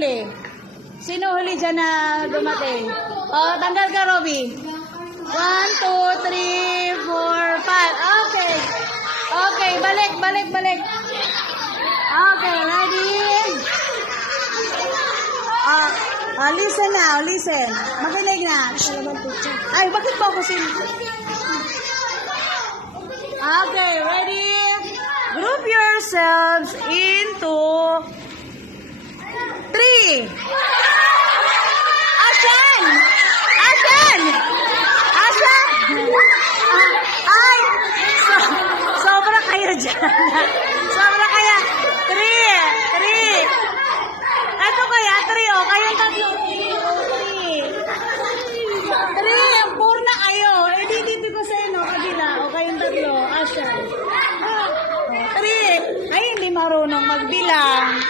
huli? Sino huli dyan na dumating? Oh, tanggal ka, Robby. 1, 2, 3, 4, 5. Okay. Okay, balik. Okay, ready? Listen now, listen. Makinig na. Ay, bakit ba ako Okay, ready? Group yourselves into 3. Asan? Ay! Sobra kayo dyan. Sobra kaya. 3. Ito kaya, 3 o. Kayong tatlo. 3. Purna kayo. Eh, dito ko sa inyo. Kabila. O kayong tatlo. Asan? 3. Ay, hindi marunong magbilang.